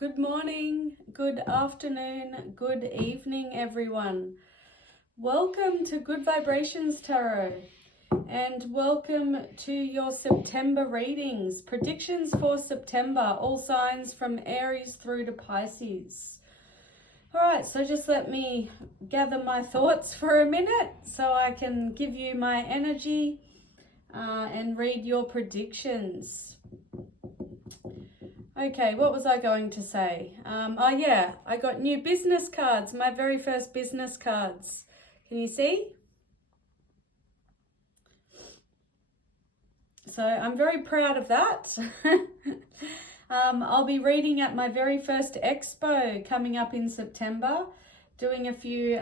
Good morning, good afternoon, good evening, everyone. Welcome to Good Vibrations Tarot and welcome to your September readings. Predictions for September, all signs from Aries through to Pisces. All right, so just let me gather my thoughts for a minute so I can give you my energy and read your predictions. Okay, what was I going to say? I got new business cards, my very first business cards. Can you see? So I'm very proud of that. I'll be reading at my very first expo coming up in September, doing a few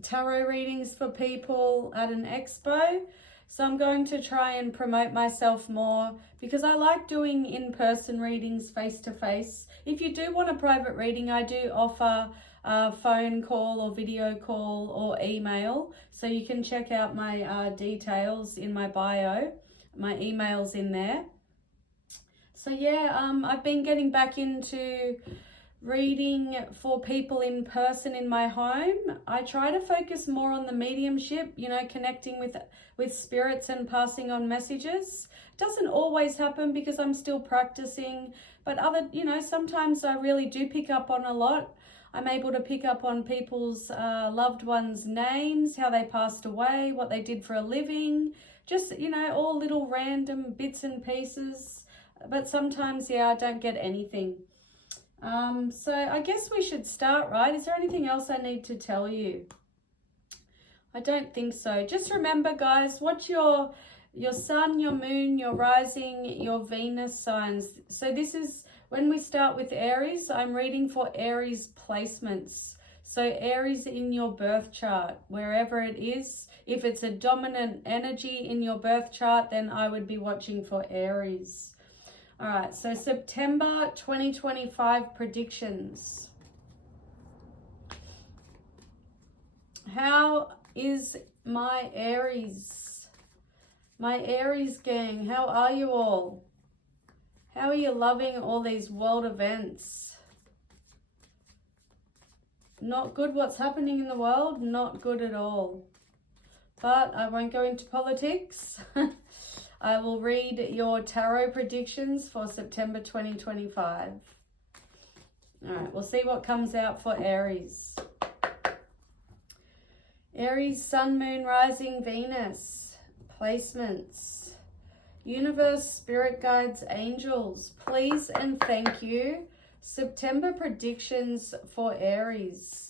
tarot readings for people at an expo. So I'm going to try and promote myself more because I like doing in-person readings face-to-face. If you do want a private reading, I do offer a phone call or video call or email. So you can check out my details in my bio. My email's in there. So yeah, I've been getting back into reading for people in person in my home. I try to focus more on the mediumship, connecting with spirits and passing on messages. It doesn't always happen because I'm still practicing, but sometimes I really do pick up on a lot. I'm able to pick up on people's loved ones' names, how they passed away, what they did for a living, just, all little random bits and pieces. But sometimes, I don't get anything. So I guess we should start, right? Is there anything else I need to tell you? I don't think so. Just remember, guys, watch your sun, your moon, your rising, your Venus signs. So this is when we start with Aries. I'm reading for Aries placements. So Aries in your birth chart, wherever it is. If it's a dominant energy in your birth chart, then I would be watching for Aries. All right, so September 2025 predictions. How is my Aries? My Aries gang, how are you all? How are you loving all these world events? Not good what's happening in the world, not good at all. But I won't go into politics. I will read your tarot predictions for September 2025. All right, we'll see what comes out for Aries. Aries, Sun, Moon, Rising, Venus. Placements. Universe, Spirit Guides, Angels. Please and thank you. September predictions for Aries.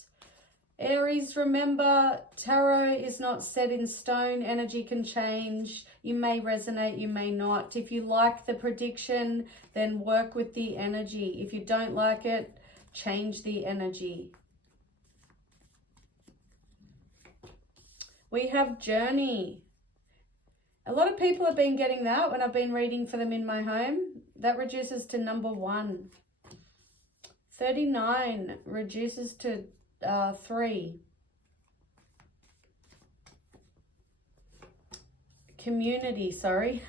Aries, remember, tarot is not set in stone. Energy can change. You may resonate, you may not. If you like the prediction, then work with the energy. If you don't like it, change the energy. We have Journey. A lot of people have been getting that when I've been reading for them in my home. That reduces to number 1. 39 reduces to 3. Community, sorry.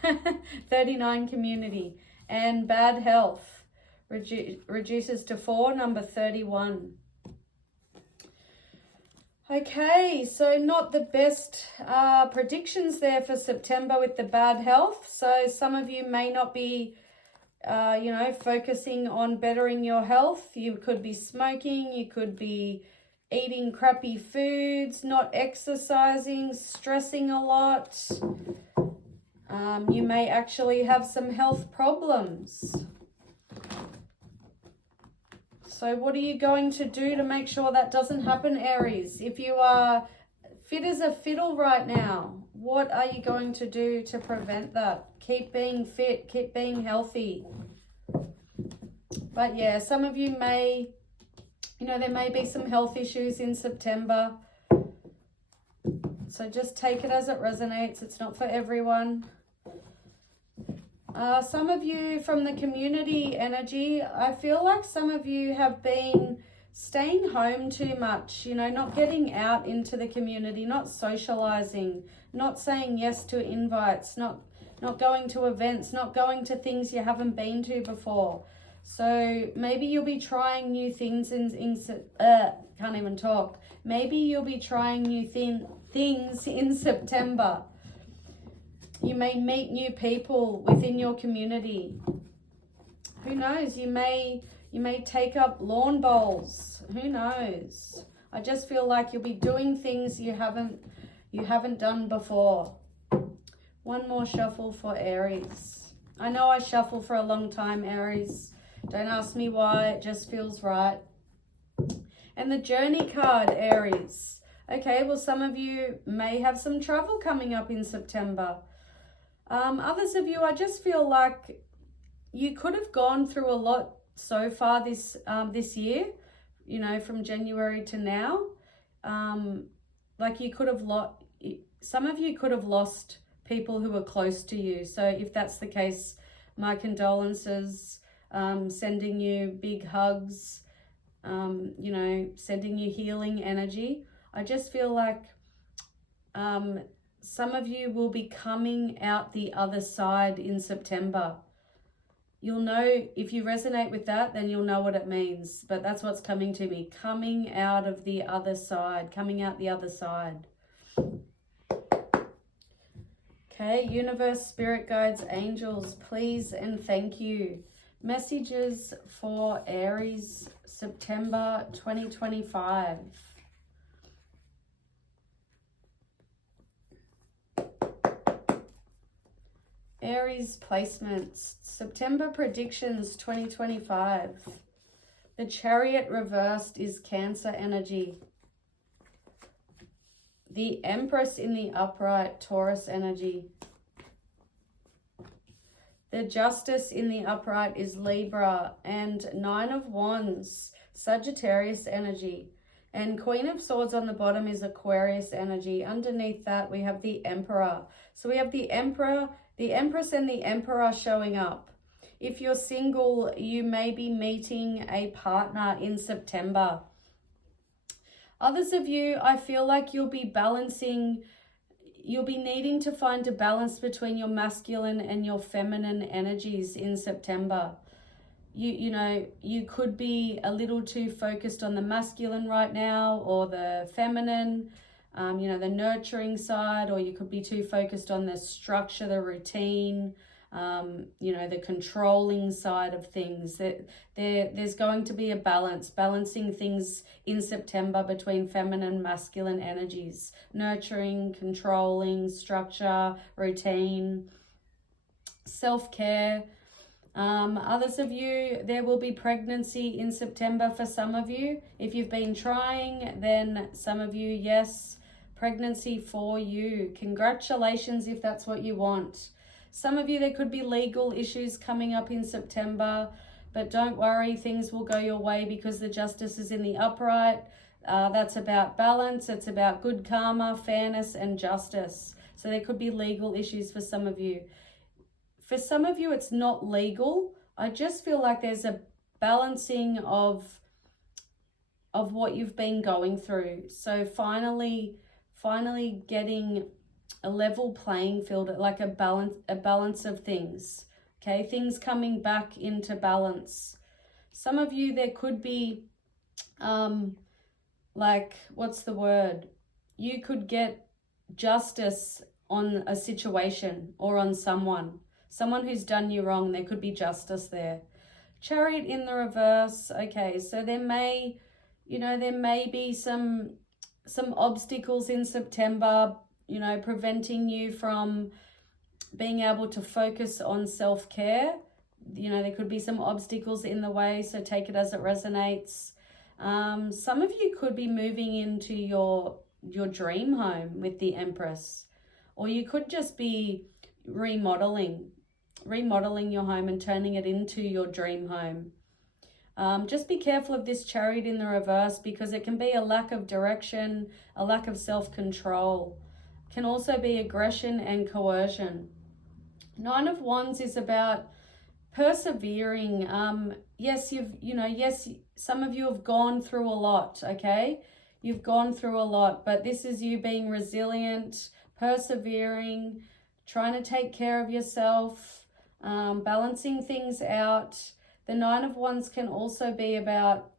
39 community. And bad health reduces to 4, number 31. Okay, so not the best predictions there for September with the bad health. So some of you may not be focusing on bettering your health. You could be smoking, you could be eating crappy foods, not exercising, stressing a lot. You may actually have some health problems. So what are you going to do to make sure that doesn't happen, Aries? If you are fit as a fiddle right now, what are you going to do to prevent that? Keep being fit, keep being healthy. But yeah, some of you may, there may be some health issues in September. So just take it as it resonates. It's not for everyone. Some of you from the community energy, I feel like some of you have been staying home too much, not getting out into the community, not socializing, not saying yes to invites, not going to events, not going to things you haven't been to before. So maybe you'll be trying new things can't even talk. Maybe you'll be trying new things in September. You may meet new people within your community. Who knows? You may take up lawn bowls. Who knows? I just feel like you'll be doing things you haven't done before. One more shuffle for Aries. I know I shuffle for a long time, Aries. Don't ask me why, it just feels right. And the Journey card, Aries. Okay, well, some of you may have some travel coming up in September. Others of you, I just feel like you could have gone through a lot so far this year, you know, from January to now. Like you could have some of you could have lost people who were close to you. So if that's the case, my condolences, sending you big hugs, you know, sending you healing energy. I just feel like some of you will be coming out the other side in September. You'll know, if you resonate with that, then you'll know what it means. But that's what's coming to me. Coming out of the other side. Coming out the other side. Okay, universe, spirit guides, angels, please and thank you. Messages for Aries, September 2025. Aries placements, September predictions 2025. The Chariot reversed is Cancer energy. The Empress in the upright, Taurus energy. The Justice in the upright is Libra, and Nine of Wands, Sagittarius energy. And Queen of Swords on the bottom is Aquarius energy. Underneath that, we have the Emperor. So we have the Emperor, the Empress and the Emperor showing up. If you're single, you may be meeting a partner in September. Others of you, I feel like you'll be needing to find a balance between your masculine and your feminine energies in September. You know, you could be a little too focused on the masculine right now, or the feminine, you know, the nurturing side, or you could be too focused on the structure, the routine, you know, the controlling side of things. There's going to be a balancing things in September between feminine and masculine energies. Nurturing, controlling, structure, routine, self-care. Others of you, there will be pregnancy in September for some of you. If you've been trying, then some of you, yes, pregnancy for you. Congratulations if that's what you want. Some of you, there could be legal issues coming up in September, but don't worry, things will go your way because the Justice is in the upright. That's about balance. It's about good karma, fairness, and justice. So there could be legal issues for some of you. For some of you, it's not legal. I just feel like there's a balancing of what you've been going through. So finally getting a level playing field, like a balance of things. Okay, things coming back into balance. Some of you, there could be, like, what's the word? You could get justice on a situation or on someone who's done you wrong. There could be justice there. Chariot in the reverse. Okay, so there may be some obstacles in September, you know, preventing you from being able to focus on self-care. You know, there could be some obstacles in the way, so take it as it resonates. Some of you could be moving into your dream home with the Empress, or you could just be remodeling your home and turning it into your dream home. Just be careful of this Chariot in the reverse, because it can be a lack of direction, a lack of self-control. Can also be aggression and coercion. Nine of Wands is about persevering. Yes, some of you have gone through a lot, okay? You've gone through a lot, but this is you being resilient, persevering, trying to take care of yourself, balancing things out. The Nine of Wands can also be about,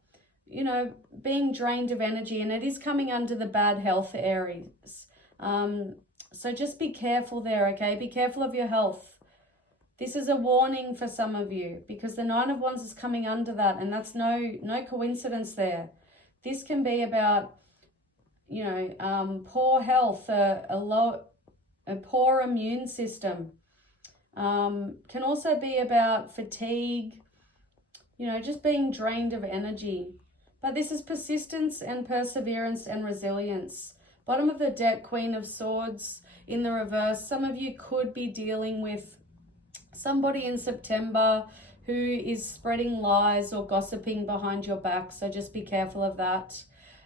you know, being drained of energy, and it is coming under the bad health, Aries. So just be careful there, okay? Be careful of your health. This is a warning for some of you because the Nine of Wands is coming under that, and that's no coincidence there. This can be about, you know, poor health, a poor immune system. Can also be about fatigue, you know, just being drained of energy. But this is persistence and perseverance and resilience. Bottom of the deck, Queen of Swords in the reverse. Some of you could be dealing with somebody in September who is spreading lies or gossiping behind your back. So just be careful of that.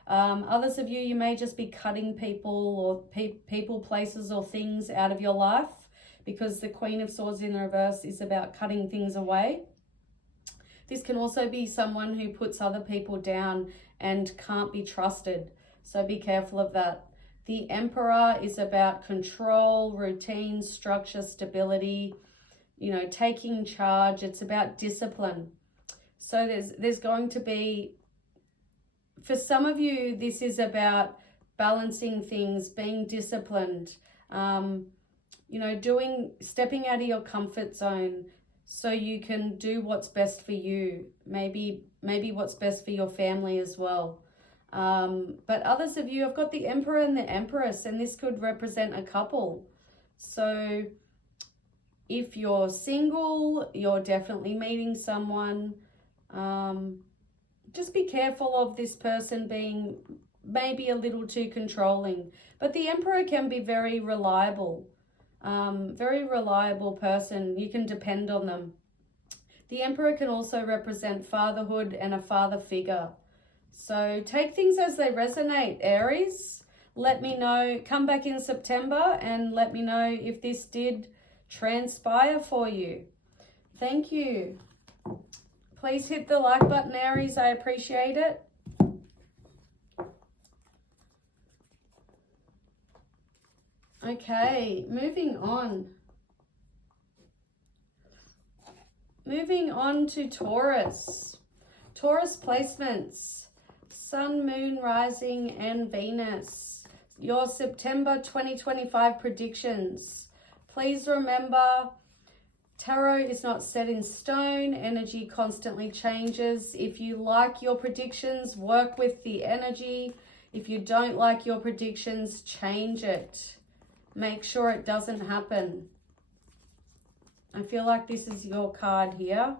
Others of you may just be cutting people or people, places or things out of your life, because the Queen of Swords in the reverse is about cutting things away. This can also be someone who puts other people down and can't be trusted. So be careful of that. The Emperor is about control, routine, structure, stability, you know, taking charge. It's about discipline. So there's going to be, for some of you, this is about balancing things, being disciplined, you know, stepping out of your comfort zone so you can do what's best for you. Maybe what's best for your family as well. But others of you have got the Emperor and the Empress, and this could represent a couple. So if you're single, you're definitely meeting someone. Just be careful of this person being maybe a little too controlling. But the Emperor can be very reliable person. You can depend on them. The Emperor can also represent fatherhood and a father figure. So take things as they resonate, Aries. Let me know, come back in September and let me know if this did transpire for you. Thank you. Please hit the like button, Aries. I appreciate it. Okay, moving on. Moving on to Taurus. Taurus placements. Sun, Moon, Rising, and Venus. Your September 2025 predictions. Please remember, tarot is not set in stone. Energy constantly changes. If you like your predictions, work with the energy. If you don't like your predictions, change it. Make sure it doesn't happen. I feel like this is your card here.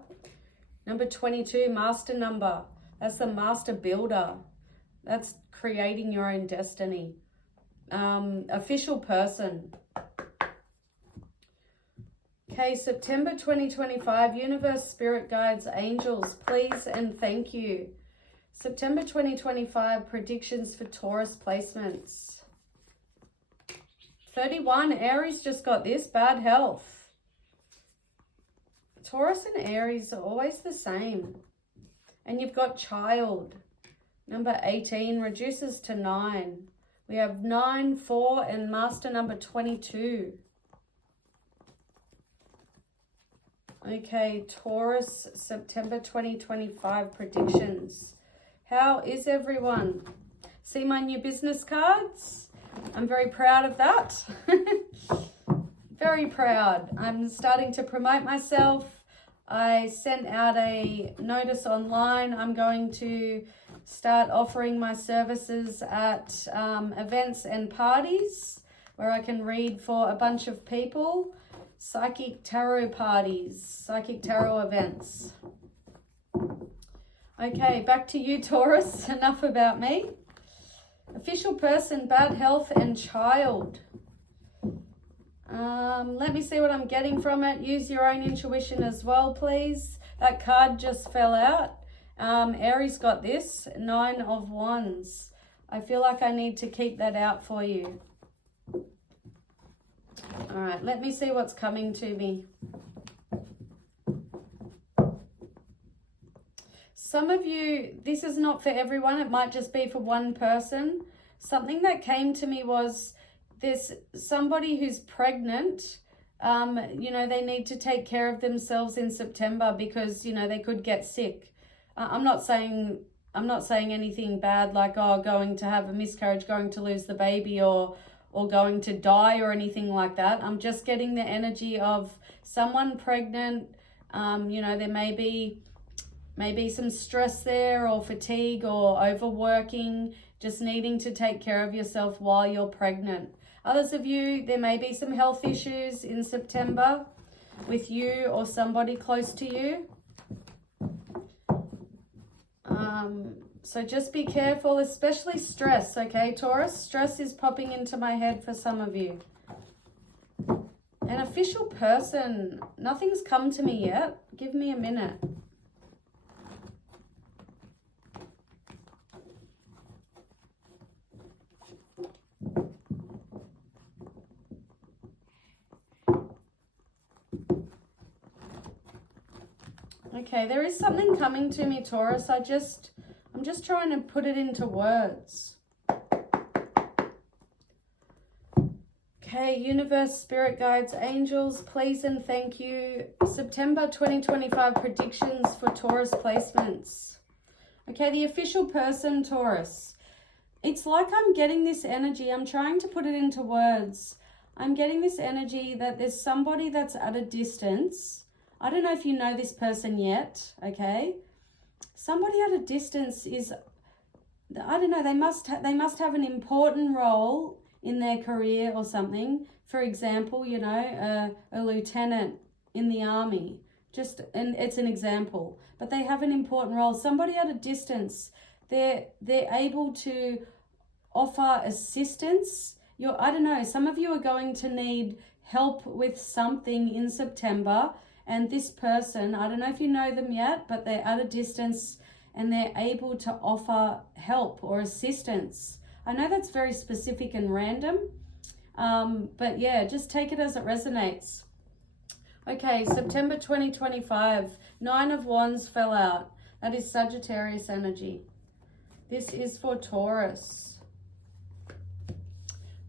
Number 22, master number. That's the master builder. That's creating your own destiny. Official person. Okay, September 2025, universe, spirit guides, angels, please and thank you. September 2025, predictions for Taurus placements. 31, Aries just got this, bad health. Taurus and Aries are always the same. And you've got child. Number 18 reduces to 9. We have 9, 4, and master number 22. Okay, Taurus, September 2025 predictions. How is everyone? See my new business cards? I'm very proud of that. Very proud. I'm starting to promote myself. I sent out a notice online. I'm going to start offering my services at events and parties where I can read for a bunch of people. Psychic tarot parties, psychic tarot events. Okay, back to you, Taurus. Enough about me. Official person, bad health, and child. Let me see what I'm getting from it. Use your own intuition as well, please. That card just fell out. Aries got this, 9 of Wands. I feel like I need to keep that out for you. All right, let me see what's coming to me. Some of you, this is not for everyone. It might just be for one person. Something that came to me was there's somebody who's pregnant you know, they need to take care of themselves in September because, you know, they could get sick. I'm not saying anything bad like, oh, going to have a miscarriage, going to lose the baby, or going to die or anything like that. I'm just getting the energy of someone pregnant. You know, there may be some stress there, or fatigue, or overworking, just needing to take care of yourself while you're pregnant. Others of you, there may be some health issues in September with you or somebody close to you. So just be careful, especially stress, okay, Taurus? Stress is popping into my head for some of you. An official person, nothing's come to me yet. Give me a minute. Okay, there is something coming to me, Taurus. I'm just trying to put it into words. Okay, universe, spirit guides, angels, please and thank you. September 2025 predictions for Taurus placements. Okay, the official person, Taurus. It's like I'm getting this energy. I'm trying to put it into words. I'm getting this energy that there's somebody that's at a distance. I don't know if you know this person yet, okay? Somebody at a distance is, I don't know, they must have an important role in their career or something. For example, you know, a lieutenant in the army. And it's an example. But they have an important role. Somebody at a distance, they're able to offer assistance. I don't know, some of you are going to need help with something in September. And this person, I don't know if you know them yet, but they're at a distance and they're able to offer help or assistance. I know that's very specific and random, but yeah, just take it as it resonates. Okay, September 2025, 9 of Wands fell out. That is Sagittarius energy. This is for Taurus.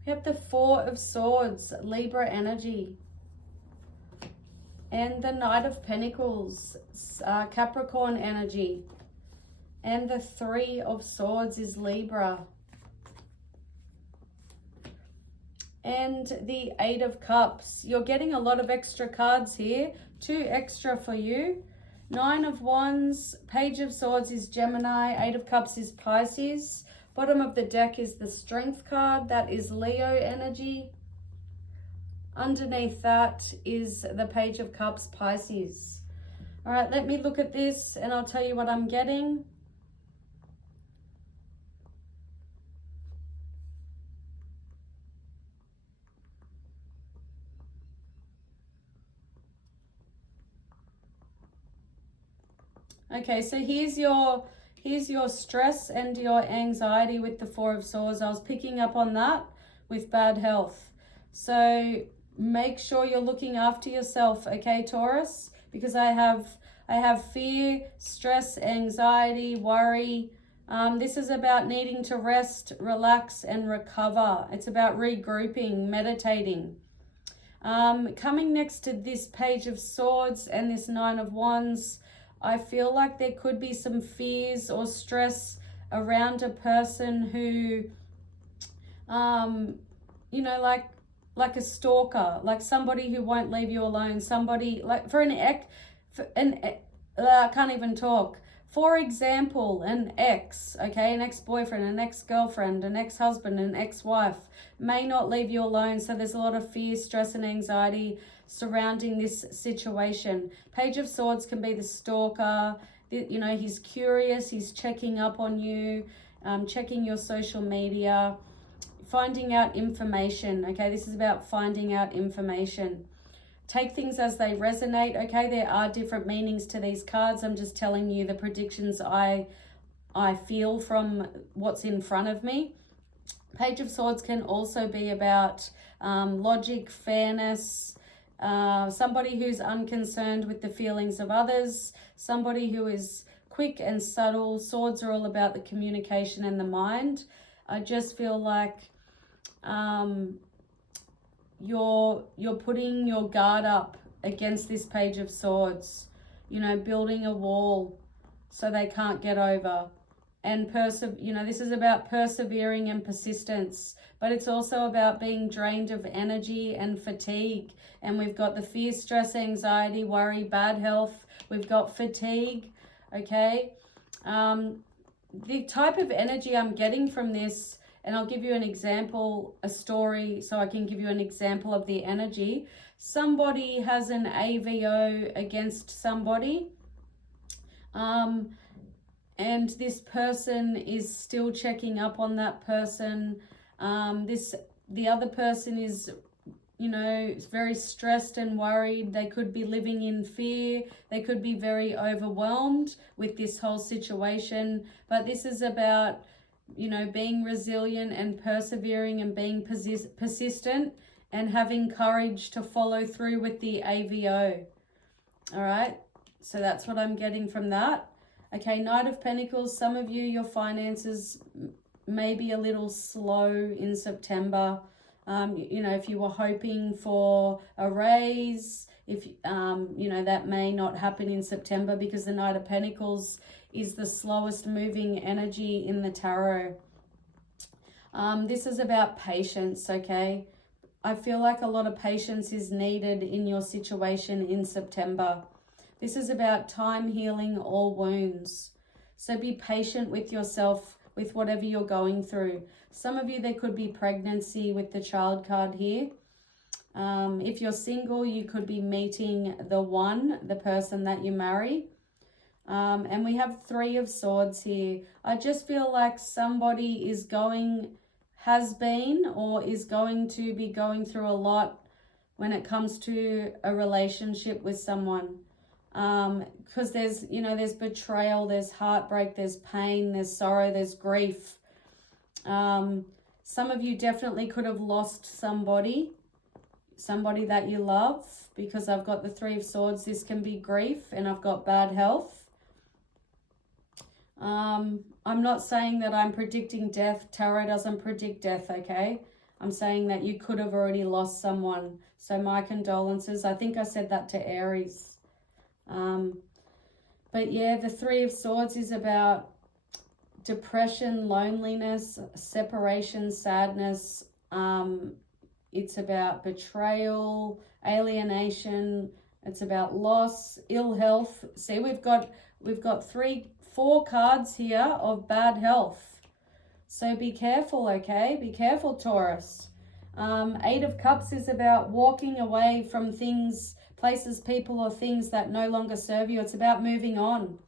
We have the 4 of Swords, Libra energy. And the Knight of Pentacles, Capricorn energy. And the 3 of Swords is Libra. And the 8 of Cups. You're getting a lot of extra cards here. 2 extra for you. 9 of Wands, Page of Swords is Gemini. 8 of Cups is Pisces. Bottom of the deck is the Strength card. That is Leo energy. Underneath that is the Page of Cups, Pisces. All right, let me look at this and I'll tell you what I'm getting. Okay, so here's your stress and your anxiety with the 4 of Swords. I was picking up on that with bad health. So make sure you're looking after yourself, okay, Taurus? Because I have fear, stress, anxiety, worry. This is about needing to rest, relax, and recover. It's about regrouping, meditating. Coming next to this Page of Swords and this 9 of Wands, I feel like there could be some fears or stress around a person who, you know, like a stalker, like somebody who won't leave you alone, somebody like I can't even talk. For example, an ex, okay, an ex-boyfriend, an ex-girlfriend, an ex-husband, an ex-wife may not leave you alone. So there's a lot of fear, stress, and anxiety surrounding this situation. Page of Swords can be the stalker. You know, he's curious, he's checking up on you, checking your social media, finding out information, okay? This is about finding out information. Take things as they resonate, okay? There are different meanings to these cards. I'm just telling you the predictions I feel from what's in front of me. Page of Swords can also be about logic, fairness, somebody who's unconcerned with the feelings of others, somebody who is quick and subtle. Swords are all about the communication and the mind. I just feel like, you're putting your guard up against this Page of Swords, you know, building a wall so they can't get over. And this is about persevering and persistence, but it's also about being drained of energy and fatigue. And we've got the fear, stress, anxiety, worry, bad health. We've got fatigue, okay? The type of energy I'm getting from this, and I'll give you an example, a story, so I can give you an example of the energy. Somebody has an AVO against somebody, and this person is still checking up on that person. The other person is, you know, very stressed and worried. They could be living in fear. They could be very overwhelmed with this whole situation. But this is about, you know, being resilient and persevering and being persistent and having courage to follow through with the AVO. All right, so that's what I'm getting from that. Okay, Knight of Pentacles, some of you, your finances may be a little slow in September. You know, if you were hoping for a raise, if you know, that may not happen in September because the Knight of Pentacles is the slowest moving energy in the tarot. This is about patience, okay? I feel like a lot of patience is needed in your situation in September. This is about time healing all wounds. So be patient with yourself, with whatever you're going through. Some of you, there could be pregnancy with the child card here. If you're single, you could be meeting the one, the person that you marry. And we have Three of Swords here. I just feel like somebody has been or is going to be going through a lot when it comes to a relationship with someone. Because there's, you know, there's betrayal, there's heartbreak, there's pain, there's sorrow, there's grief. Some of you definitely could have lost somebody that you love, because I've got the Three of Swords. This can be grief, and I've got bad health. I'm not saying that I'm predicting death. Tarot doesn't predict death, okay? I'm saying that you could have already lost someone. So my condolences. I think I said that to Aries. But yeah, the Three of Swords is about depression, loneliness, separation, sadness. It's about betrayal, alienation. It's about loss, ill health. See, we've got 4 cards here of bad health. So be careful, okay? Be careful, Taurus. 8 of Cups is about walking away from things, places, people, or things that no longer serve you. It's about moving on.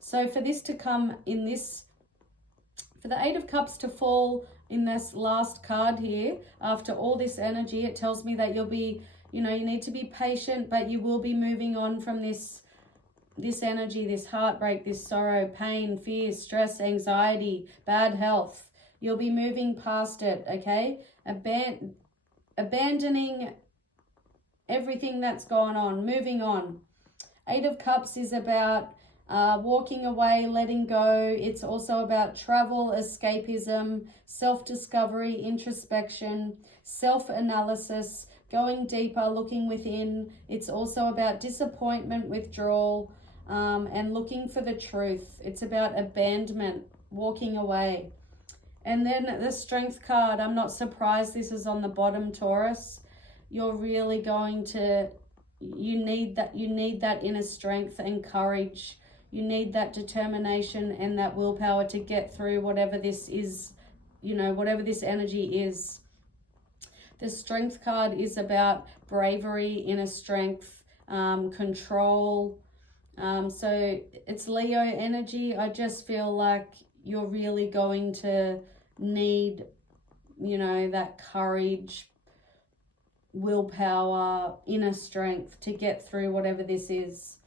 So for this to come in this, for the 8 of Cups to fall in this last card here, after all this energy, it tells me that you'll be, you know, you need to be patient, but you will be moving on from this energy, this heartbreak, this sorrow, pain, fear, stress, anxiety, bad health. You'll be moving past it, okay? Abandoning everything that's gone on, moving on. 8 of Cups is about walking away, letting go. It's also about travel, escapism, self-discovery, introspection, self-analysis, going deeper, looking within. It's also about disappointment, withdrawal, and looking for the truth. It's about abandonment, walking away. And then the Strength card, I'm not surprised this is on the bottom, Taurus. You're really going to, you need that inner strength and courage. You need that determination and that willpower to get through whatever this is, you know, whatever this energy is. The Strength card is about bravery, inner strength, control. So it's Leo energy. I just feel like you're really going to need, you know, that courage, willpower, inner strength to get through whatever this is.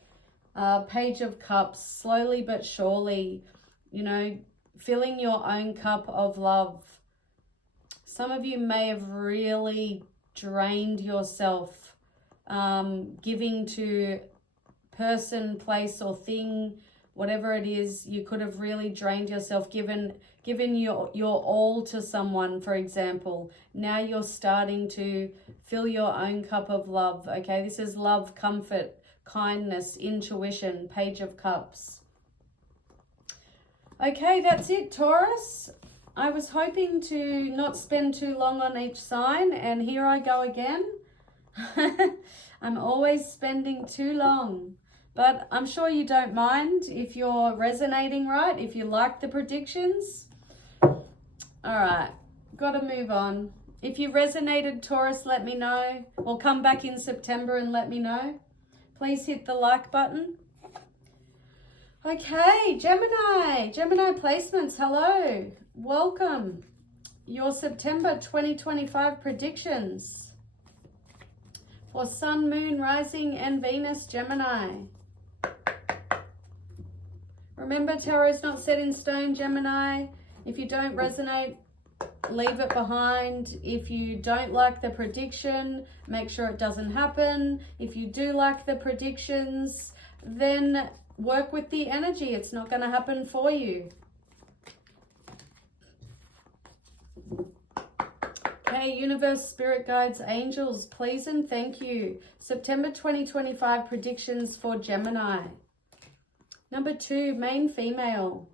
Page of Cups, slowly but surely, you know, filling your own cup of love. Some of you may have really drained yourself, giving to person, place, or thing, whatever it is, you could have really drained yourself, given your all to someone, for example. Now you're starting to fill your own cup of love, okay? This is love, comfort, kindness, intuition, Page of Cups. Okay, that's it, Taurus. I was hoping to not spend too long on each sign, and here I go again. I'm always spending too long. But I'm sure you don't mind if you're resonating right, if you like the predictions. All right, got to move on. If you resonated, Taurus, let me know. Or come back in September and let me know. Please hit the like button. Okay, Gemini placements, hello. Welcome. Your September 2025 predictions for Sun, Moon, Rising, and Venus, Gemini. Remember, tarot is not set in stone, Gemini. If you don't resonate, leave it behind. If you don't like the prediction, make sure it doesn't happen. If you do like the predictions, then work with the energy. It's not going to happen for you. Okay, universe, spirit guides, angels, please and thank you. September 2025 predictions for Gemini. Number 2, main female.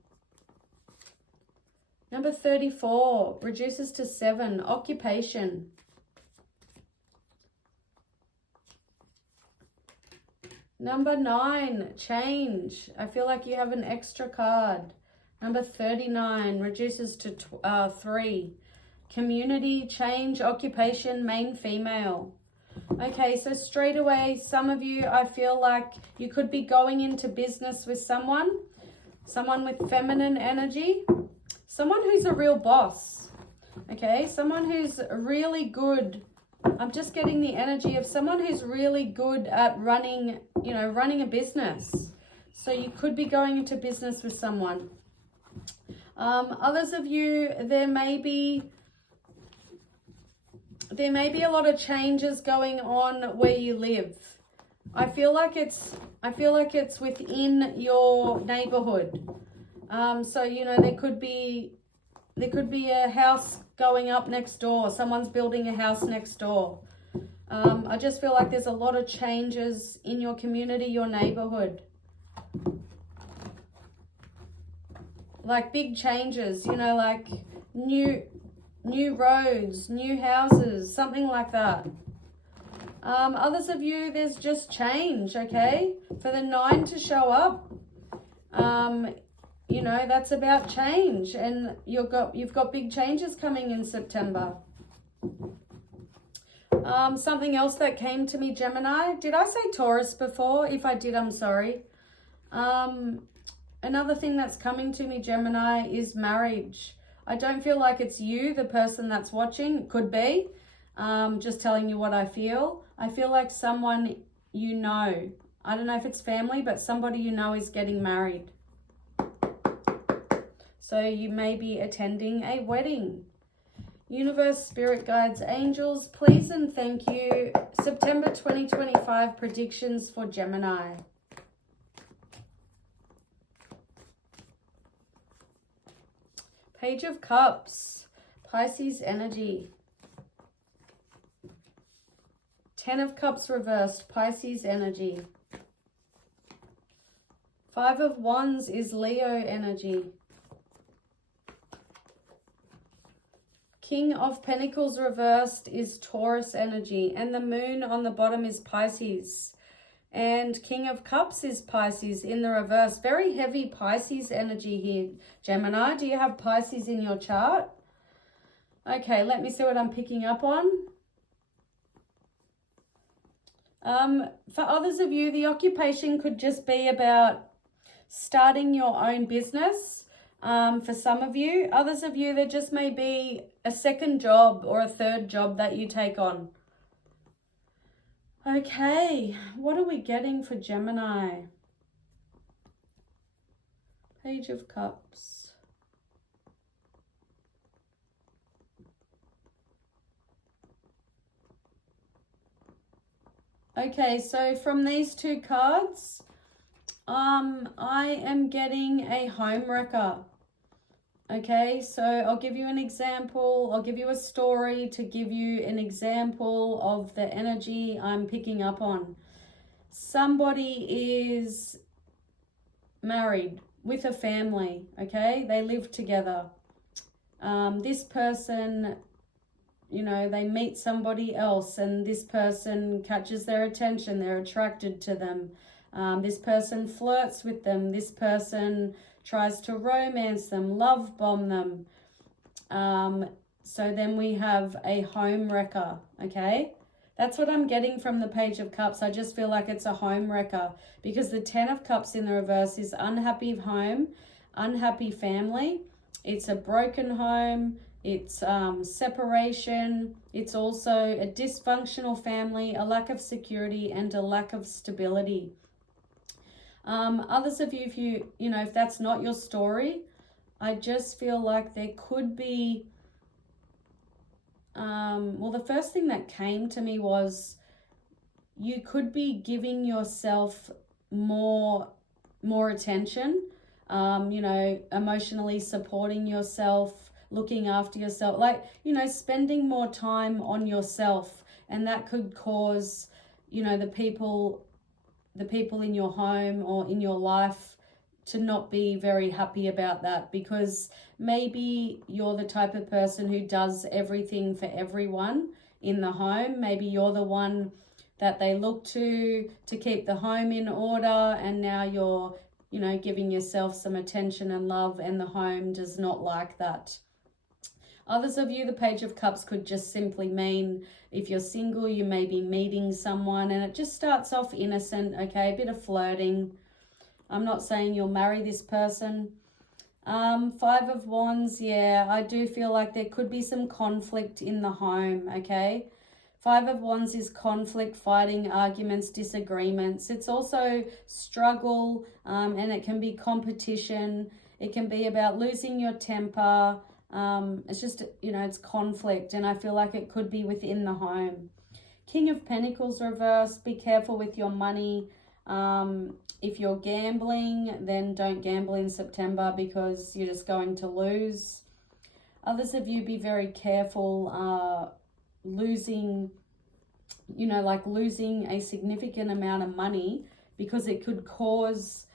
Number 34, reduces to 7, occupation. Number 9, change. I feel like you have an extra card. Number 39, reduces to 3, community, change, occupation, main female. Okay, so straight away, some of you, I feel like you could be going into business with someone with feminine energy, someone who's a real boss, okay? Someone who's really good. I'm just getting the energy of someone who's really good at running a business. So you could be going into business with someone. Others of you, there may be a lot of changes going on where you live. I feel like it's within your neighborhood. So there could be a house going up next door. Someone's building a house next door. I just feel like there's a lot of changes in your community, your neighborhood. Like big changes, like new roads, new houses, something like that. Others of you, there's just change, okay? For the 9 to show up, that's about change, and you've got big changes coming in September. Something else that came to me, Gemini. Did I say Taurus before? If I did, I'm sorry. Another thing that's coming to me, Gemini, is marriage. I don't feel like it's you, the person that's watching. It could be. Just telling you what I feel. I feel like someone you know. I don't know if it's family, but somebody you know is getting married. So you may be attending a wedding. Universe, spirit guides, angels, please and thank you. September 2025 predictions for Gemini. Page of Cups, Pisces energy. 10 of Cups reversed, Pisces energy. 5 of Wands is Leo energy. King of Pentacles reversed is Taurus energy. And the moon on the bottom is Pisces. And King of Cups is Pisces in the reverse. Very heavy Pisces energy here, Gemini. Do you have Pisces in your chart? Okay, let me see what I'm picking up on. For others of you, the occupation could just be about starting your own business. For some of you, others of you, there just may be a second job or a third job that you take on. Okay, what are we getting for Gemini? Page of Cups. Okay, so from these two cards, I am getting a home wrecker. Okay, so I'll give you an example. I'll give you a story to give you an example of the energy I'm picking up on. Somebody is married with a family, okay? They live together. This person, you know, they meet somebody else and this person catches their attention. They're attracted to them. This person flirts with them. This person tries to romance them, love bomb them. So then we have a home wrecker, okay? That's what I'm getting from the Page of Cups. I just feel like it's a home wrecker because the Ten of Cups in the reverse is unhappy home, unhappy family. It's a broken home. It's separation. It's also a dysfunctional family, a lack of security, and a lack of stability. Others of you, if that's not your story, I just feel like there could be, well, the first thing that came to me was you could be giving yourself more attention, emotionally supporting yourself, looking after yourself, like, spending more time on yourself. And that could cause, the people in your home or in your life to not be very happy about that, because maybe you're the type of person who does everything for everyone in the home. Maybe you're the one that they look to keep the home in order, and now you're, giving yourself some attention and love, and the home does not like that. Others of you, the Page of Cups could just simply mean if you're single, you may be meeting someone and it just starts off innocent, okay? A bit of flirting. I'm not saying you'll marry this person. Five of Wands, yeah, I do feel like there could be some conflict in the home, okay? Five of Wands is conflict, fighting, arguments, disagreements. It's also struggle, and it can be competition. It can be about losing your temper. It's just, it's conflict, and I feel like it could be within the home. King of Pentacles reverse, be careful with your money. If you're gambling, then don't gamble in September because you're just going to lose. Others of you, be very careful losing a significant amount of money, because it could cause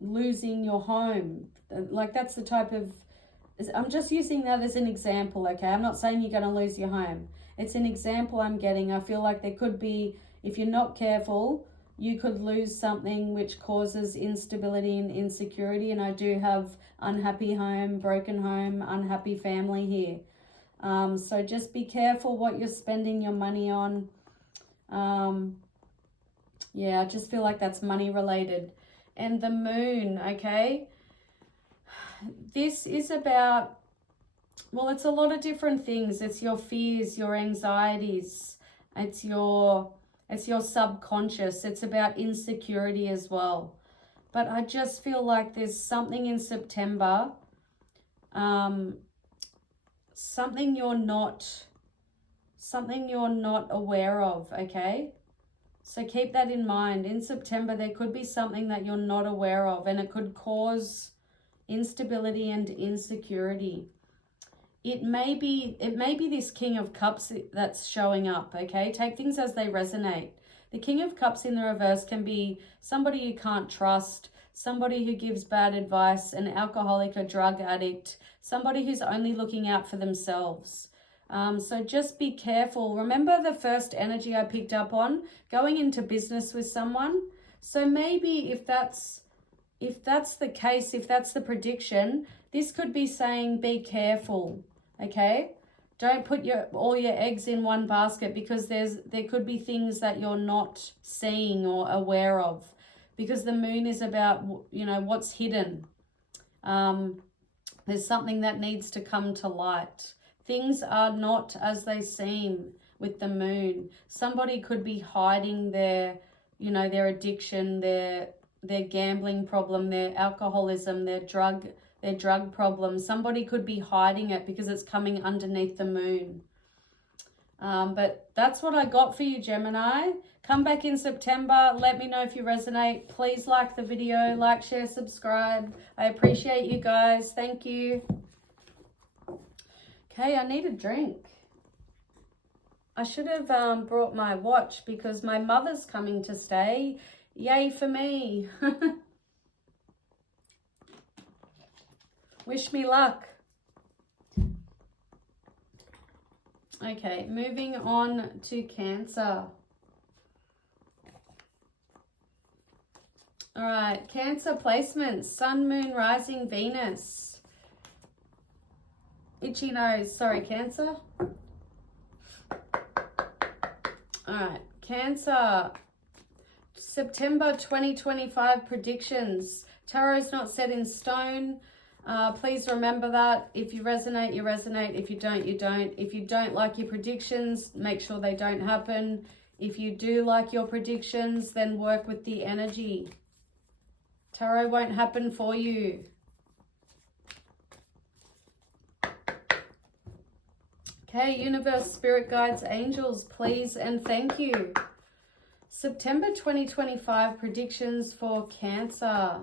losing your home. Like, that's the type of, I'm just using that as an example, okay? I'm not saying you're going to lose your home. It's an example I'm getting. I feel like there could be, if you're not careful, you could lose something which causes instability and insecurity. And I do have unhappy home, broken home, unhappy family here. So just be careful what you're spending your money on. Yeah, I just feel like that's money related. And the moon, okay? This is about, well, it's a lot of different things. It's your fears, your anxieties. It's your subconscious. It's about insecurity as well. But I just feel like there's something in September, something you're not aware of, okay? So keep that in mind. In September, there could be something that you're not aware of, and it could cause instability and insecurity. It may be this King of Cups that's showing up, okay? Take things as they resonate. The King of Cups in the reverse can be somebody you can't trust, somebody who gives bad advice, an alcoholic, a drug addict, somebody who's only looking out for themselves. So just be careful. Remember the first energy I picked up on, going into business with someone. So maybe if that's the case, if that's the prediction, this could be saying be careful, okay? Don't put all your eggs in one basket, because there could be things that you're not seeing or aware of, because the moon is about, what's hidden. There's something that needs to come to light. Things are not as they seem with the moon. Somebody could be hiding their addiction, their gambling problem, their alcoholism, their drug problem. Somebody could be hiding it because it's coming underneath the moon. But that's what I got for you, Gemini. Come back in September. Let me know if you resonate. Please like the video, like, share, subscribe. I appreciate you guys. Thank you. Okay, I need a drink. I should have brought my watch because my mother's coming to stay. Yay for me. Wish me luck. Okay, moving on to Cancer. All right, Cancer placements, Sun, Moon, Rising, Venus. Itchy nose, sorry, Cancer. All right, Cancer, September 2025 predictions. Tarot's not set in stone. Please remember that. If you resonate, you resonate. If you don't, you don't. If you don't like your predictions, make sure they don't happen. If you do like your predictions, then work with the energy. Tarot won't happen for you. Okay, universe, spirit guides, angels, please and thank you. September 2025 predictions for Cancer.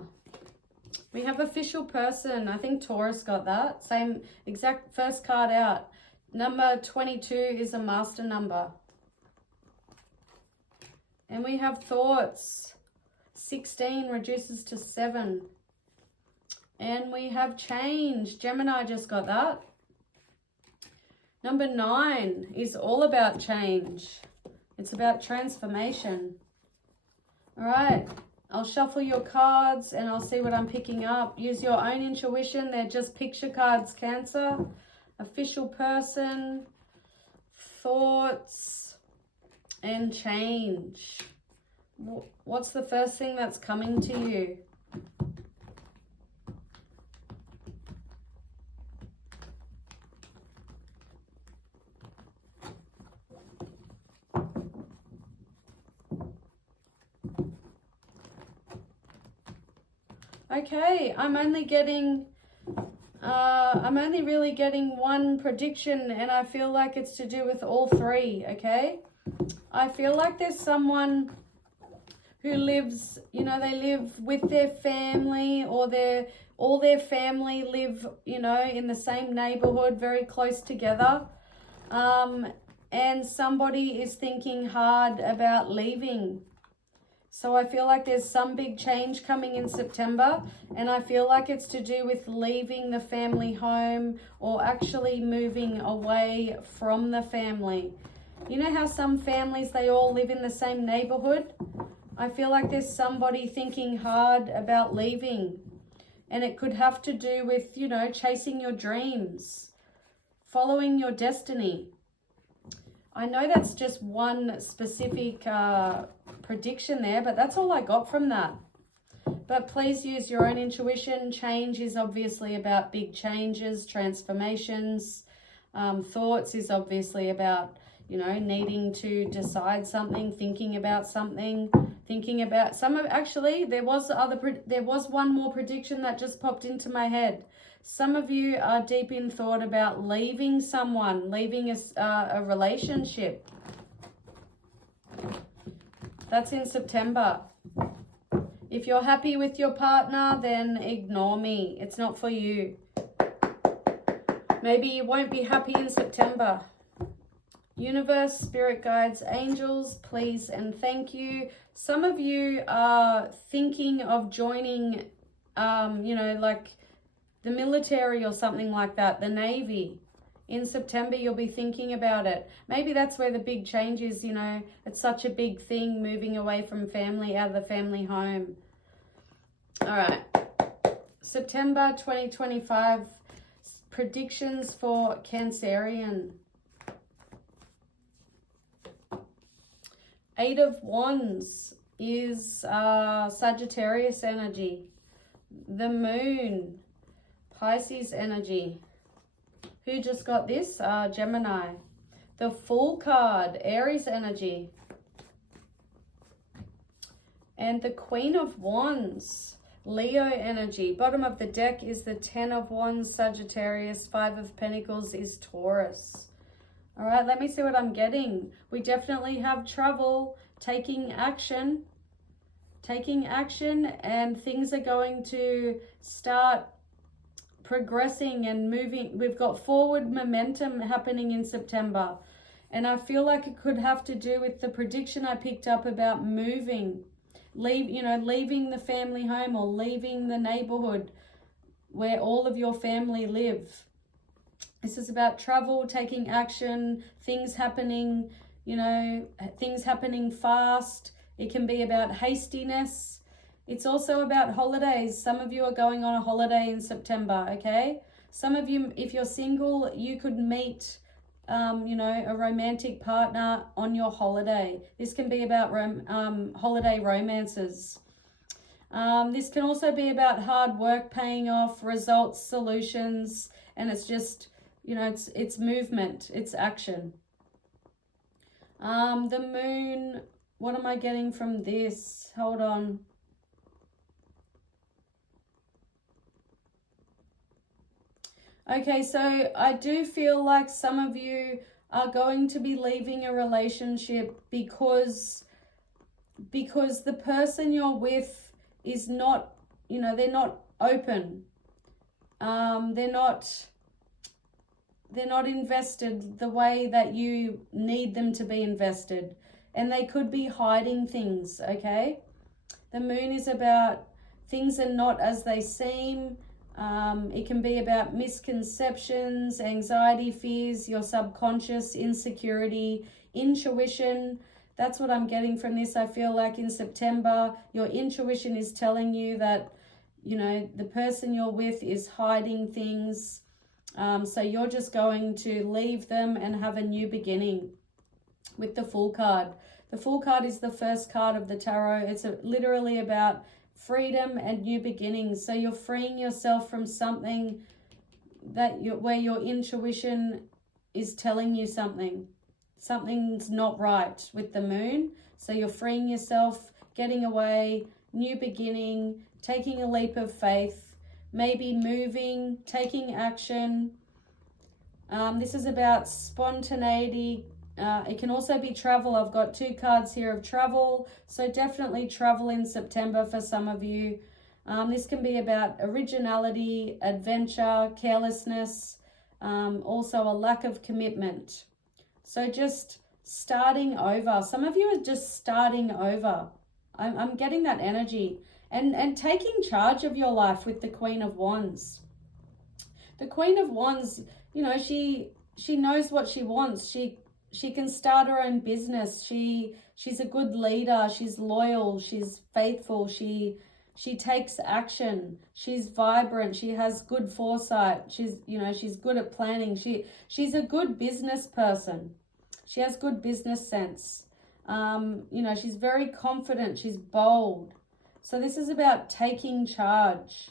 We have official person. I think Taurus got that. Same exact first card out. Number 22 is a master number. And we have thoughts. 16 reduces to 7. And we have change. Gemini just got that. Number 9 is all about change. It's about transformation. All right. I'll shuffle your cards and I'll see what I'm picking up. Use your own intuition. They're just picture cards, Cancer. Official person. Thoughts. And change. What's the first thing that's coming to you? Okay, I'm only really getting one prediction, and I feel like it's to do with all three, okay? I feel like there's someone who lives, you know, they live with their family, or all their family live, you know, in the same neighborhood, very close together. And somebody is thinking hard about leaving. So I feel like there's some big change coming in September, and I feel like it's to do with leaving the family home or actually moving away from the family. You know how some families, they all live in the same neighborhood? I feel like there's somebody thinking hard about leaving, and it could have to do with, you know, chasing your dreams, following your destiny. I know that's just one specific prediction there, but that's all I got from that. But please use your own intuition. Change is obviously about big changes, transformations. Thoughts is obviously about, you know, needing to decide something, thinking about something, thinking about some of, actually, there was one more prediction that just popped into my head. Some of you are deep in thought about leaving someone, leaving a relationship. That's in September. If you're happy with your partner, then ignore me. It's not for you. Maybe you won't be happy in September. Universe, spirit guides, angels, please and thank you. Some of you are thinking of joining, you know, like the military or something like that, the Navy. In September, you'll be thinking about it. Maybe that's where the big change is, you know. It's such a big thing, moving away from family, out of the family home. All right. September 2025, predictions for Cancerian. 8 of Wands is Sagittarius energy. The Moon, Pisces energy. Who just got this? Gemini. The Fool card, Aries energy. And the Queen of Wands, Leo energy. Bottom of the deck is the 10 of Wands, Sagittarius. 5 of Pentacles is Taurus. All right, let me see what I'm getting. We definitely have travel, taking action, and things are going to start progressing and moving. We've got forward momentum happening in September. And I feel like it could have to do with the prediction I picked up about moving, leaving the family home or leaving the neighborhood where all of your family live. This is about travel, taking action, things happening, things happening fast. It can be about hastiness. It's also about holidays. Some of you are going on a holiday in September, okay? Some of you, if you're single, you could meet, a romantic partner on your holiday. This can be about holiday romances. This can also be about hard work paying off, results, solutions, and it's just, it's movement, it's action. The moon, what am I getting from this? Hold on. Okay, so I do feel like some of you are going to be leaving a relationship because the person you're with is not, they're not open. They're not invested the way that you need them to be invested. And they could be hiding things, okay? The moon is about things are not as they seem. It can be about misconceptions, anxiety, fears, your subconscious, insecurity, intuition. That's what I'm getting from this. I feel like in September, your intuition is telling you that, the person you're with is hiding things. So you're just going to leave them and have a new beginning with the Fool card. The Fool card is the first card of the tarot. It's literally about freedom and new beginnings. So you're freeing yourself from something where your intuition is telling you something's not right with the moon. So you're freeing yourself, getting away, new beginning, taking a leap of faith, maybe moving, taking action. This is about spontaneity. It can also be travel. I've got 2 cards here of travel. So definitely travel in September for some of you. This can be about originality, adventure, carelessness, also a lack of commitment. So just starting over. Some of you are just starting over. I'm getting that energy. And taking charge of your life with the Queen of Wands. The Queen of Wands, she knows what she wants. She can start her own business. She's a good leader. She's loyal. She's faithful. She takes action. She's vibrant. She has good foresight. She's good at planning. She's a good business person. She has good business sense. She's very confident. She's bold. So this is about taking charge.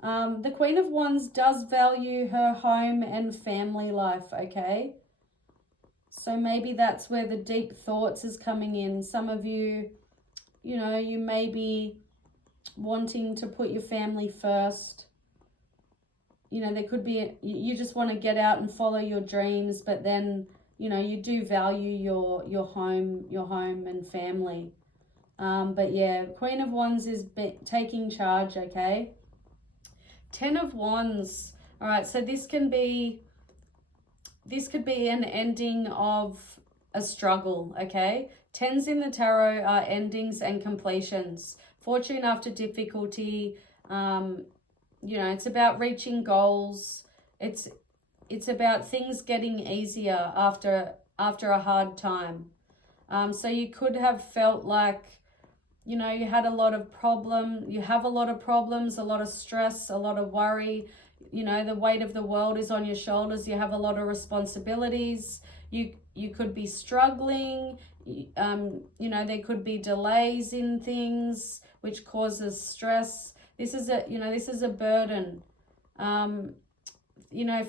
The Queen of Wands does value her home and family life, okay? So maybe that's where the deep thoughts is coming in. Some of you, you may be wanting to put your family first. There could be, you just want to get out and follow your dreams, but then, you do value your home and family. But yeah, Queen of Wands is taking charge, okay? 10 of Wands. All right, so this could be an ending of a struggle, okay? 10s in the tarot are endings and completions. Fortune after difficulty. It's about reaching goals. It's about things getting easier after a hard time. So you could have felt like, you had a lot of you have a lot of problems, a lot of stress, a lot of worry. The weight of the world is on your shoulders. You have a lot of responsibilities. You could be struggling. There could be delays in things, which causes stress. This is a burden.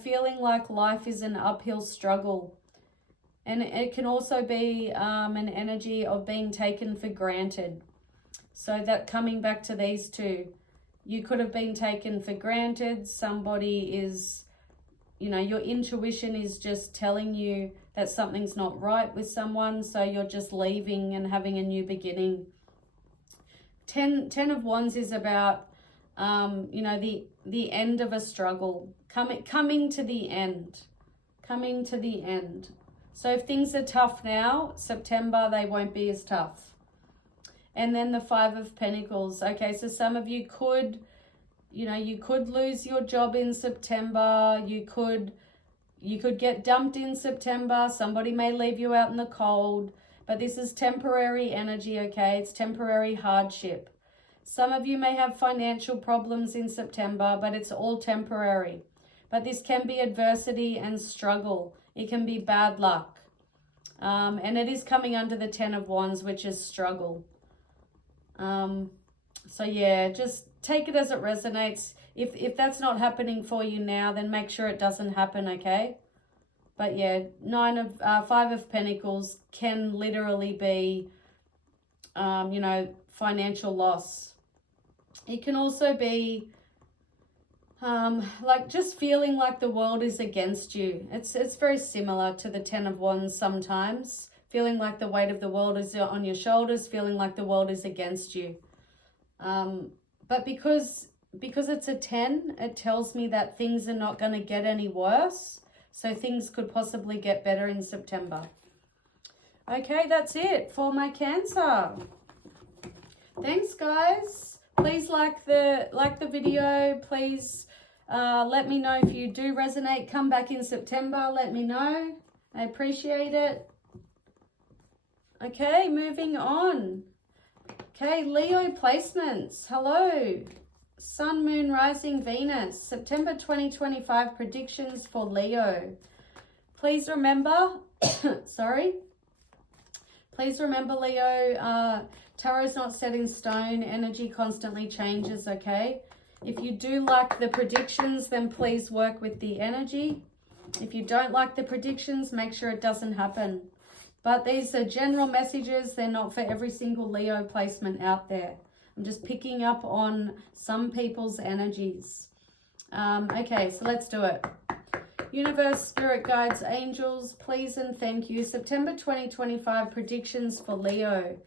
Feeling like life is an uphill struggle. And it can also be an energy of being taken for granted. So that coming back to these 2, you could have been taken for granted. Somebody is, you know, your intuition is just telling you that something's not right with someone, so you're just leaving and having a new beginning. Ten of Wands is about, you know, the end of a struggle, coming to the end, coming to the end. So if things are tough now, September, they won't be as tough. And then the Five of Pentacles. Okay, so some of you could, you know, you could lose your job in September. You could get dumped in September. Somebody may leave you out in the cold. But this is temporary energy, okay? It's temporary hardship. Some of you may have financial problems in September, but it's all temporary. But this can be adversity and struggle. It can be bad luck. And it is coming under the Ten of Wands, which is struggle. So yeah, just take it as it resonates. If that's not happening for you now, then make sure it doesn't happen, okay? But yeah, Five of Pentacles can literally be, you know, financial loss. It can also be like just feeling like the world is against you. It's very similar to the Ten of Wands sometimes. Feeling like the weight of the world is on your shoulders, feeling like the world is against you. But because it's a 10, it tells me that things are not going to get any worse. So things could possibly get better in September. Okay, that's it for my Cancer. Thanks, guys. Please like the video. Please let me know if you do resonate. Come back in September. Let me know. I appreciate it. Okay, moving on. Okay, Leo placements. Hello. Sun, Moon, Rising, Venus. September 2025 predictions for Leo. Please remember, sorry. Please remember, Leo, tarot is not set in stone. Energy constantly changes, okay? If you do like the predictions, then please work with the energy. If you don't like the predictions, make sure it doesn't happen. But these are general messages. They're not for every single Leo placement out there. I'm just picking up on some people's energies. Okay, so let's do it. Universe, spirit guides, angels, please and thank you. September 2025 predictions for Leo.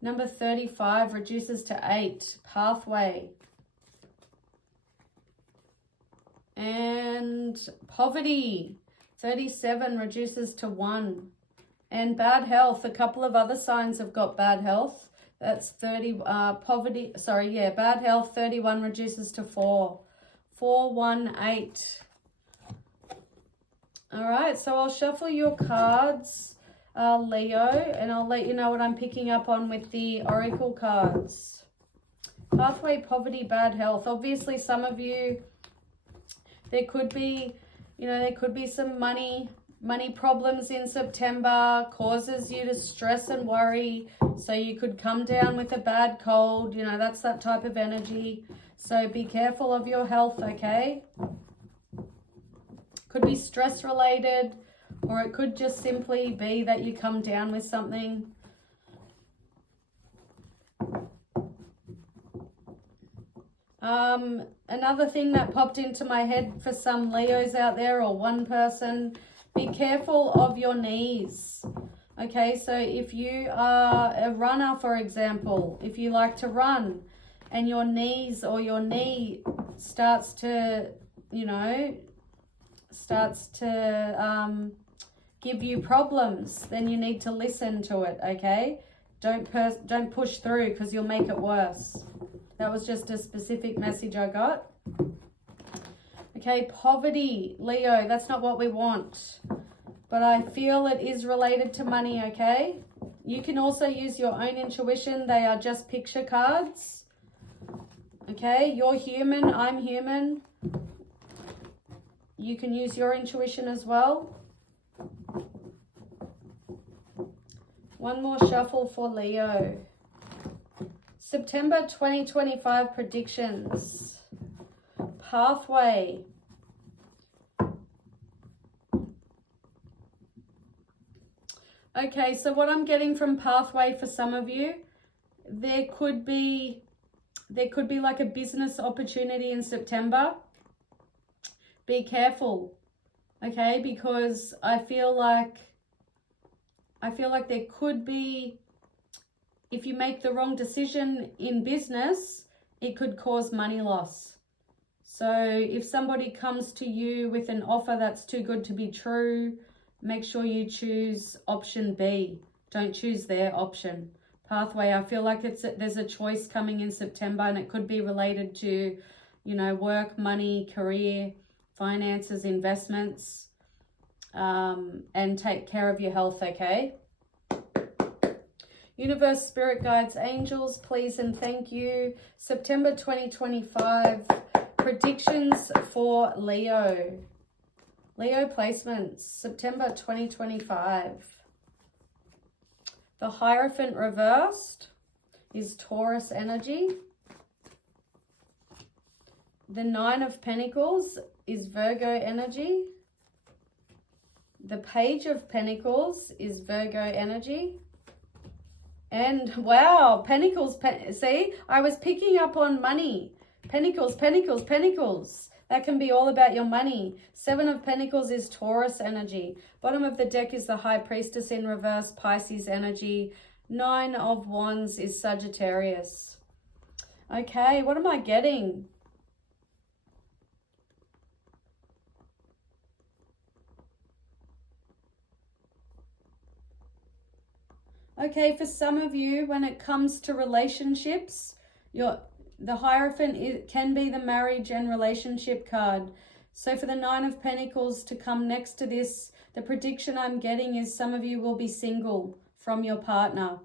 Number 35 reduces to 8. Pathway. And poverty. 37 reduces to 1. And bad health. A couple of other signs have got bad health. That's 30, poverty, sorry, yeah, bad health, 31 reduces to 4. 4, 1, 8. All right, so I'll shuffle your cards, Leo, and I'll let you know what I'm picking up on with the Oracle cards. Pathway, poverty, bad health. Obviously, some of you, there could be, you know, there could be some money problems in September, causes you to stress and worry. So you could come down with a bad cold, you know, that's that type of energy. So be careful of your health, okay? Could be stress related, or it could just simply be that you come down with something. Another thing that popped into my head for some Leos out there, or one person, be careful of your knees. Okay, so if you are a runner, for example, if you like to run and your knees or your knee starts to, you know, give you problems, then you need to listen to it, okay? Don't push through, because you'll make it worse. That was just a specific message I got. Okay, poverty, Leo, that's not what we want. But I feel it is related to money, okay? You can also use your own intuition. They are just picture cards. Okay, you're human, I'm human. You can use your intuition as well. One more shuffle for Leo. September 2025 predictions. Pathway. Okay, so what I'm getting from pathway for some of you, there could be like a business opportunity in September. Be careful. okay? Because I feel like there could be, if you make the wrong decision in business, it could cause money loss. So if somebody comes to you with an offer that's too good to be true, make sure you choose option B. Don't choose their option. Pathway, I feel like there's a choice coming in September, and it could be related to, you know, work, money, career, finances, investments, and take care of your health, okay? Universe, spirit guides, angels, please and thank you. September 2025, predictions for Leo. Leo placements, September 2025. The Hierophant reversed is Taurus energy. The Nine of Pentacles is Virgo energy. The Page of Pentacles is Virgo energy. And wow, Pentacles, see, I was picking up on money. Pentacles, Pentacles, Pentacles. That can be all about your money. Seven of Pentacles is Taurus energy. Bottom of the deck is the High Priestess in reverse, Pisces energy. Nine of Wands is Sagittarius. Okay, what am I getting? Okay, for some of you, when it comes to relationships, the Hierophant can be the marriage and relationship card. So for the Nine of Pentacles to come next to this, the prediction I'm getting is some of you will be single from your partner.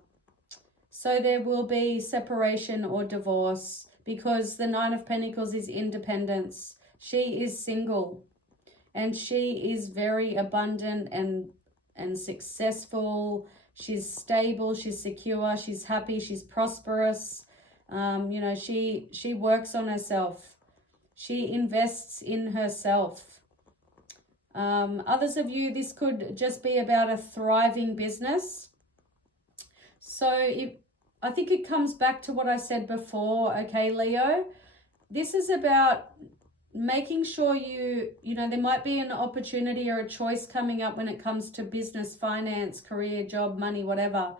So there will be separation or divorce because the Nine of Pentacles is independence. She is single and she is very abundant and successful. She's stable, she's secure, she's happy, she's prosperous. You know, she works on herself. She invests in herself. Others of you, this could just be about a thriving business. So I think it comes back to what I said before, okay, Leo? This is about making sure you know, there might be an opportunity or a choice coming up when it comes to business, finance, career, job, money, whatever.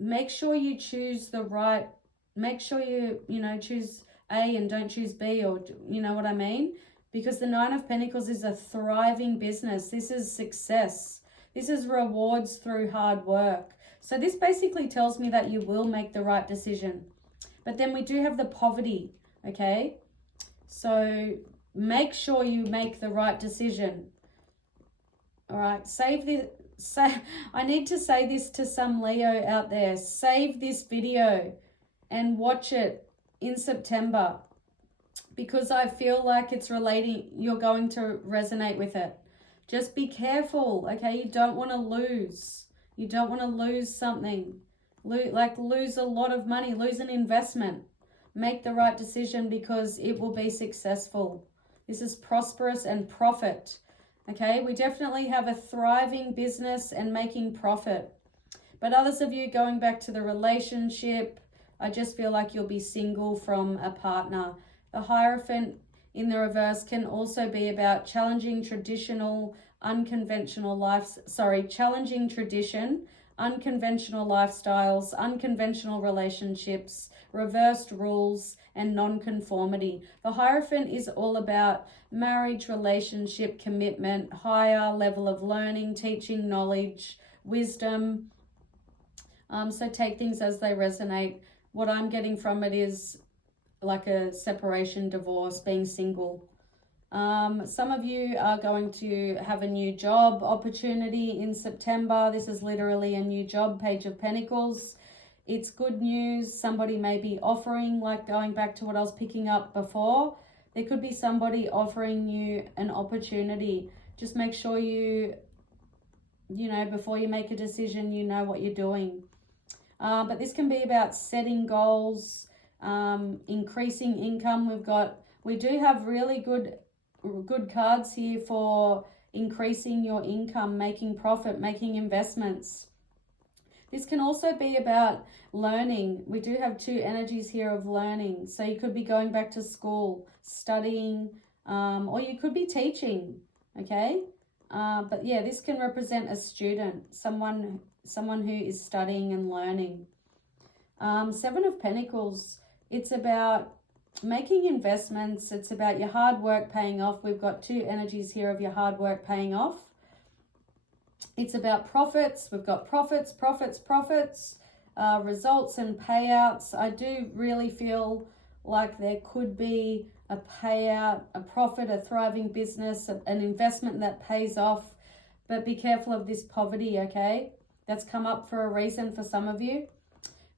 Make sure you choose the right, make sure you know, choose A and don't choose B, or you know what I mean? Because the Nine of Pentacles is a thriving business. This is success. This is rewards through hard work. So this basically tells me that you will make the right decision. But then we do have the poverty, okay? So make sure you make the right decision. All right, save this. I need to say this to some Leo out there. Save this video and watch it in September because I feel like it's relating, you're going to resonate with it. Just be careful, okay? You don't want to lose. You don't want to lose something. Lose a lot of money, lose an investment. Make the right decision because it will be successful. This is prosperous and profit. Okay, we definitely have a thriving business and making profit. But others of you, going back to the relationship, I just feel like you'll be single from a partner. The Hierophant in the reverse can also be about challenging traditional, unconventional challenging tradition, unconventional lifestyles, unconventional relationships, reversed rules, and non-conformity. The Hierophant is all about marriage, relationship, commitment, higher level of learning, teaching, knowledge, wisdom. So take things as they resonate. What I'm getting from it is like a separation, divorce, being single. Some of you are going to have a new job opportunity in September. This is literally a new job, Page of Pentacles. It's good news. Somebody may be offering, like going back to what I was picking up before, there could be somebody offering you an opportunity. Just make sure you know, before you make a decision, you know what you're doing. But this can be about setting goals, increasing income. We do have really good cards here for increasing your income, making profit, making investments. This can also be about learning. We do have two energies here of learning. So you could be going back to school, studying, or you could be teaching. okay? But yeah, this can represent a student, someone who is studying and learning. Seven of Pentacles, it's about making investments. It's about your hard work paying off. We've got two energies here of your hard work paying off. It's about profits. We've got profits, results and payouts. I do really feel like there could be a payout, a profit, a thriving business, an investment that pays off. But be careful of this poverty, okay? That's come up for a reason for some of you.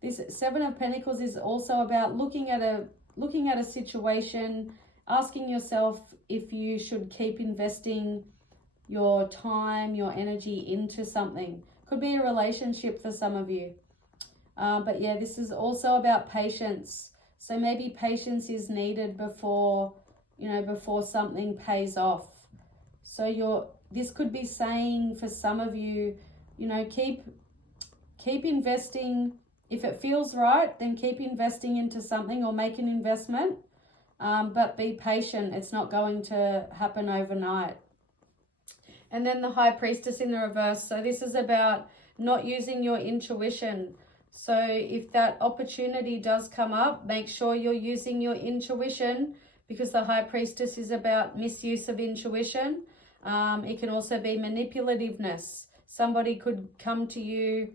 This Seven of Pentacles is also about looking at a situation, asking yourself if you should keep investing your time, your energy into something. Could be a relationship for some of you. But yeah, this is also about patience. So maybe patience is needed before something pays off. So this could be saying for some of you, keep investing. If it feels right, then keep investing into something or make an investment. But be patient. It's not going to happen overnight. And then the High Priestess in the reverse. So this is about not using your intuition. So if that opportunity does come up, make sure you're using your intuition, because the High Priestess is about misuse of intuition. It can also be manipulativeness. Somebody could come to you.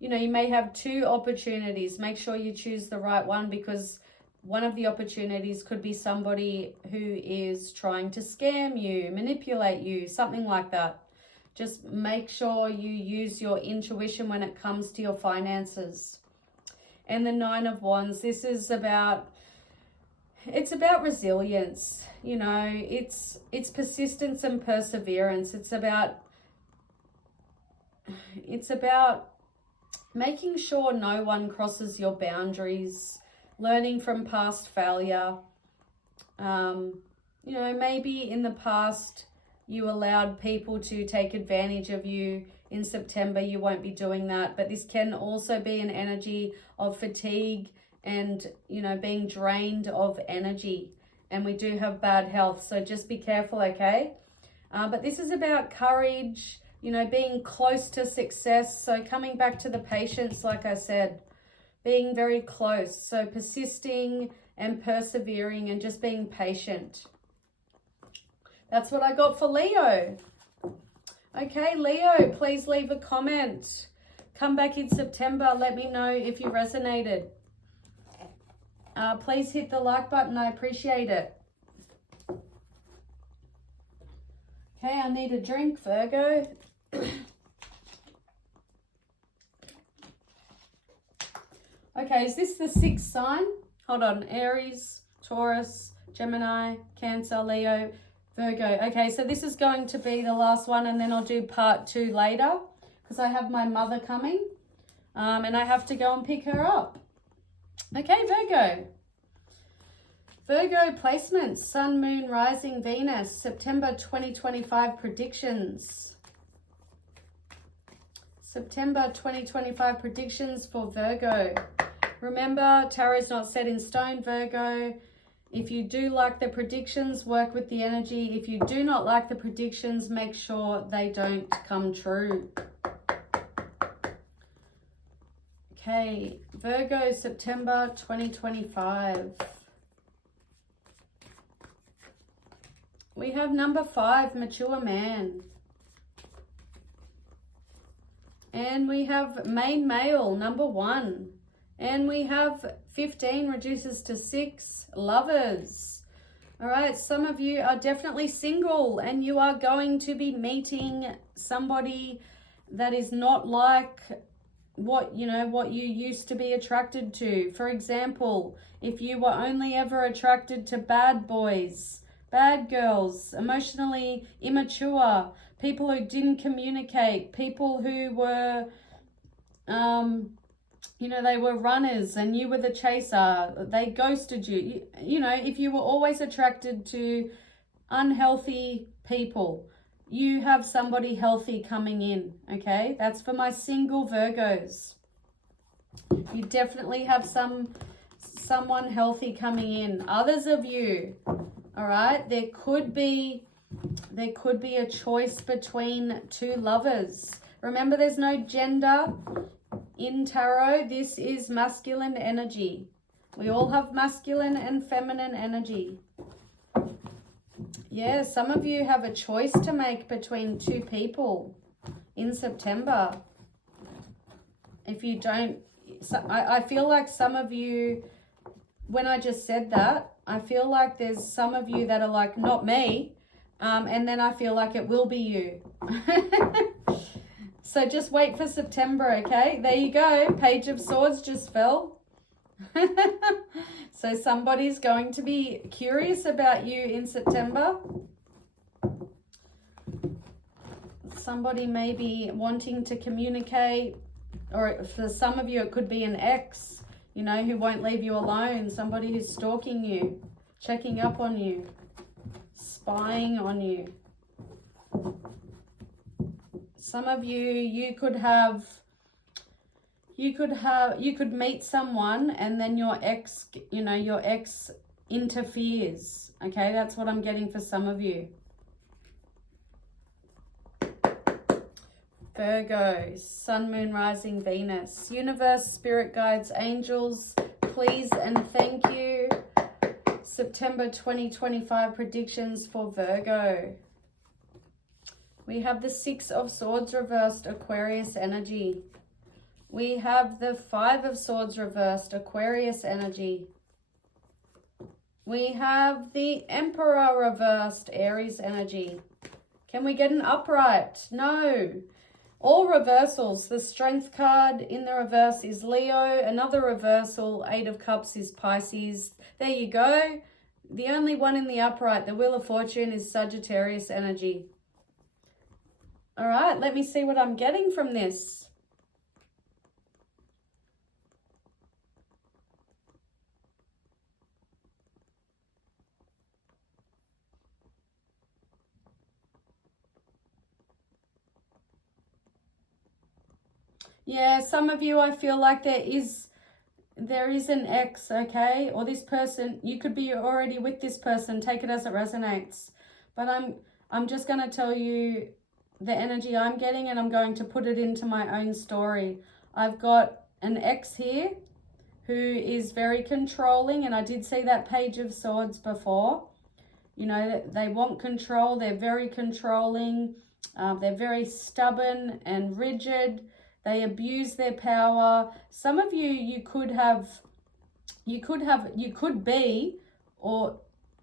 You may have two opportunities. Make sure you choose the right one, because one of the opportunities could be somebody who is trying to scam you, manipulate you, something like that. Just make sure you use your intuition when it comes to your finances. And the Nine of Wands, this is about, it's about resilience. It's persistence and perseverance. It's about making sure no one crosses your boundaries, learning from past failure. Maybe in the past you allowed people to take advantage of you. In September, you won't be doing that. But this can also be an energy of fatigue and, being drained of energy. And we do have bad health, so just be careful, okay? But this is about courage, being close to success. So coming back to the patience, like I said, being very close. So persisting and persevering and just being patient. That's what I got for Leo. Okay, Leo, please leave a comment. Come back in September. Let me know if you resonated. Please hit the like button. I appreciate it. Okay, I need a drink, Virgo. Okay, is this the sixth sign? Hold on. Aries, Taurus, Gemini, Cancer, Leo, Virgo. Okay, so this is going to be the last one, and then I'll do part 2 later, because I have my mother coming and I have to go and pick her up. Okay, Virgo. Virgo placements, Sun, Moon, Rising, Venus, September 2025 predictions. September 2025 predictions for Virgo. Remember, tarot is not set in stone, Virgo. If you do like the predictions, work with the energy. If you do not like the predictions, make sure they don't come true. Okay, Virgo, September 2025. We have number 5, mature man. And we have main male, number 1. And we have 15 reduces to 6, lovers. All right, some of you are definitely single and you are going to be meeting somebody that is not like what you used to be attracted to. For example, if you were only ever attracted to bad boys, bad girls, emotionally immature, people who didn't communicate, people who were, they were runners and you were the chaser, they ghosted you. If you were always attracted to unhealthy people, you have somebody healthy coming in, okay? That's for my single Virgos. You definitely have someone healthy coming in. Others of you, all right, there could be there could be a choice between two lovers. Remember, there's no gender in tarot. This is masculine energy. We all have masculine and feminine energy. Yeah, some of you have a choice to make between two people in September. If you don't, I feel like some of you, when I just said that, I feel like there's some of you that are like, not me. And then I feel like it will be you. So just wait for September, okay? There you go. Page of Swords just fell. So somebody's going to be curious about you in September. Somebody may be wanting to communicate, or for some of you it could be an ex, you know, who won't leave you alone. Somebody who's stalking you, checking up on you, spying on you. Some of you, you could meet someone and then your ex, you know, your ex interferes. Okay, that's what I'm getting for some of you. Virgo, Sun, Moon, Rising, Venus. Universe, Spirit Guides, Angels, please and thank you. September 2025 predictions for Virgo. We have the Six of Swords reversed, Aquarius energy. We have the Five of Swords reversed, Aquarius energy. We have the Emperor reversed, Aries energy. Can we get an upright? No. All reversals. The Strength card in the reverse is Leo. Another reversal, Eight of Cups, is Pisces. There you go. The only one in the upright, the Wheel of Fortune, is Sagittarius energy. All right, let me see what I'm getting from this. Yeah, some of you, I feel like there is an ex, okay? Or this person, you could be already with this person. Take it as it resonates. But I'm just going to tell you the energy I'm getting, and I'm going to put it into my own story. I've got an ex here who is very controlling, and I did see that Page of Swords before. You know, they want control. They're very controlling. They're very stubborn and rigid. They abuse their power. Some of you, you could be, or,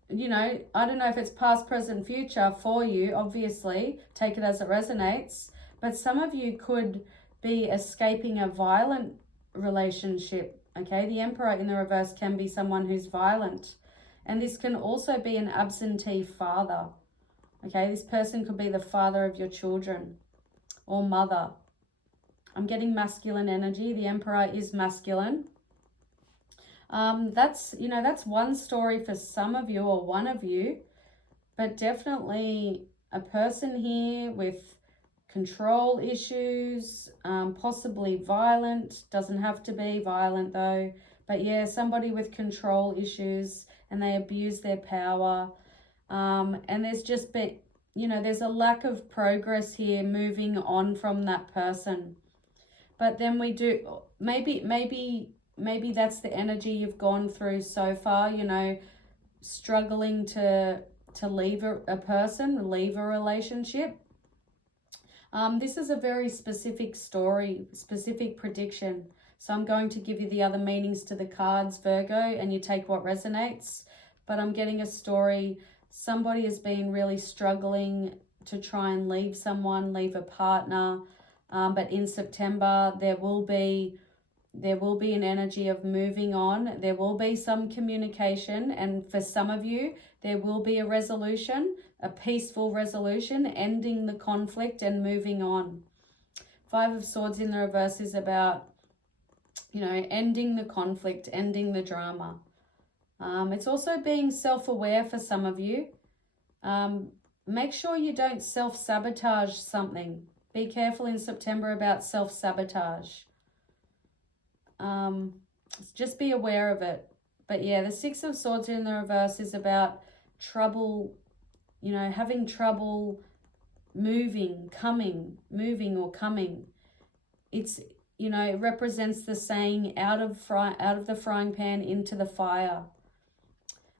you know, I don't know if it's past, present, future for you, obviously. Take it as it resonates. But some of you could be escaping a violent relationship, okay? The Emperor in the reverse can be someone who's violent. And this can also be an absentee father, okay? This person could be the father of your children or mother. I'm getting masculine energy. The Emperor is masculine. That's, you know, that's one story for some of you or one of you, but definitely a person here with control issues, possibly violent. Doesn't have to be violent though, but yeah, somebody with control issues and they abuse their power. And there's just been, you know, there's a lack of progress here moving on from that person. But then we do, maybe that's the energy you've gone through so far, you know, struggling to leave a person, leave a relationship. This is a very specific story, specific prediction. So I'm going to give you the other meanings to the cards, Virgo, and you take what resonates. But I'm getting a story. Somebody has been really struggling to try and leave someone, leave a partner. But in September, there will be an energy of moving on. There will be some communication. And for some of you, there will be a resolution, a peaceful resolution, ending the conflict and moving on. Five of Swords in the reverse is about, you know, ending the conflict, ending the drama. It's also being self-aware for some of you. Make sure you don't self-sabotage something. Be careful in September about self-sabotage. Just be aware of it. But yeah, the Six of Swords in the reverse is about trouble, you know, having trouble moving or coming. It's, you know, it represents the saying out of the frying pan into the fire.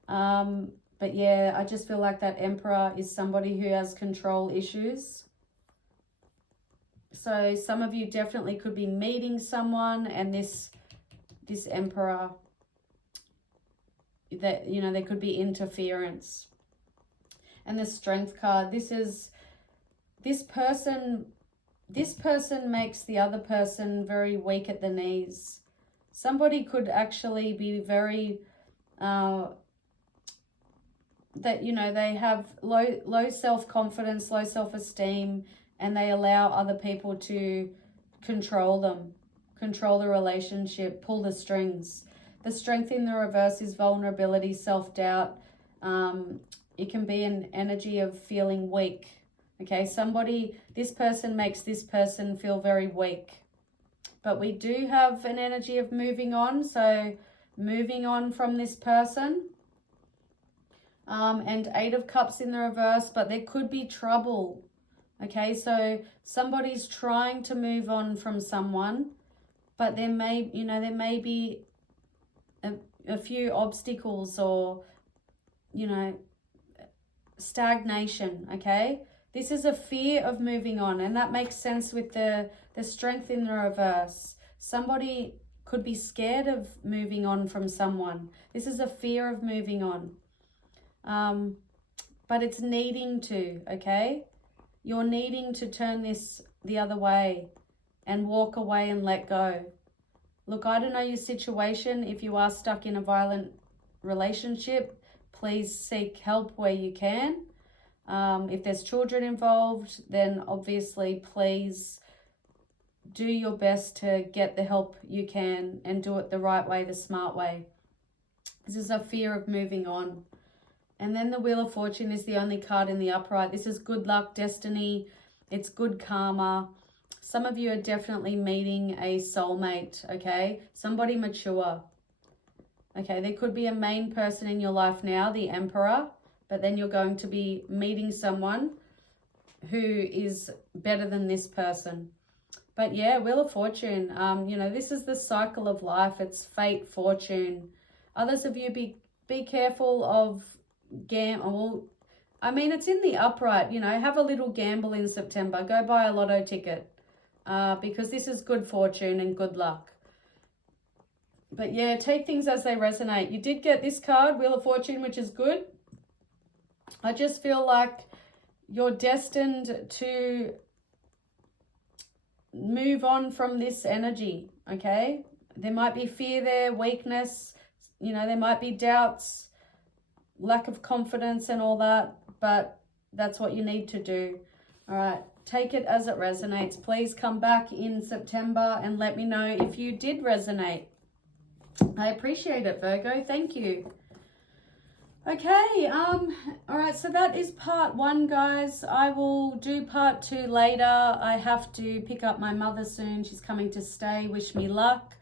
But yeah, I just feel like that Emperor is somebody who has control issues. So some of you definitely could be meeting someone, and this Emperor, that, you know, there could be interference. And the Strength card, this person makes the other person very weak at the knees. Somebody could actually be very that, you know, they have low self-confidence, low self-esteem, and they allow other people to control them, control the relationship, pull the strings. The Strength in the reverse is vulnerability, self-doubt. It can be an energy of feeling weak. Okay, this person makes this person feel very weak. But we do have an energy of moving on. So moving on from this person. And 8 of Cups in the reverse, but there could be trouble. Okay, so somebody's trying to move on from someone, but there may be a few obstacles or, you know, stagnation. Okay, this is a fear of moving on, and that makes sense with the Strength in the reverse. Somebody could be scared of moving on from someone. This is a fear of moving on. But it's needing to, okay? You're needing to turn this the other way and walk away and let go. Look, I don't know your situation. If you are stuck in a violent relationship, please seek help where you can. If there's children involved, then obviously please do your best to get the help you can and do it the right way, the smart way. This is a fear of moving on. And then the Wheel of Fortune is the only card in the upright. This is good luck, destiny. It's good karma. Some of you are definitely meeting a soulmate, okay? Somebody mature. Okay, there could be a main person in your life now, the Emperor, but then you're going to be meeting someone who is better than this person. But yeah, Wheel of Fortune, you know, this is the cycle of life. It's fate, fortune. Others of you, be careful of gamble. I mean, it's in the upright, you know, have a little gamble in September. Go buy a lotto ticket because this is good fortune and good luck. But yeah, take things as they resonate. You did get this card, Wheel of Fortune, which is good. I just feel like you're destined to move on from this energy, okay? There might be fear there, weakness, you know, there might be doubts, lack of confidence and all that, but that's what you need to do. All right, take it as it resonates. Please come back in September and let me know if you did resonate. I appreciate it, Virgo. Thank you. Okay, all right, so that is part 1, guys. I will do part 2 later. I have to pick up my mother soon. She's coming to stay. Wish me luck.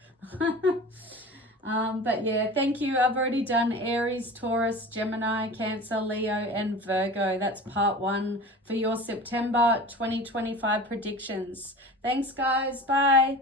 But yeah, thank you. I've already done Aries, Taurus, Gemini, Cancer, Leo, and Virgo. That's part 1 for your September 2025 predictions. Thanks, guys. Bye.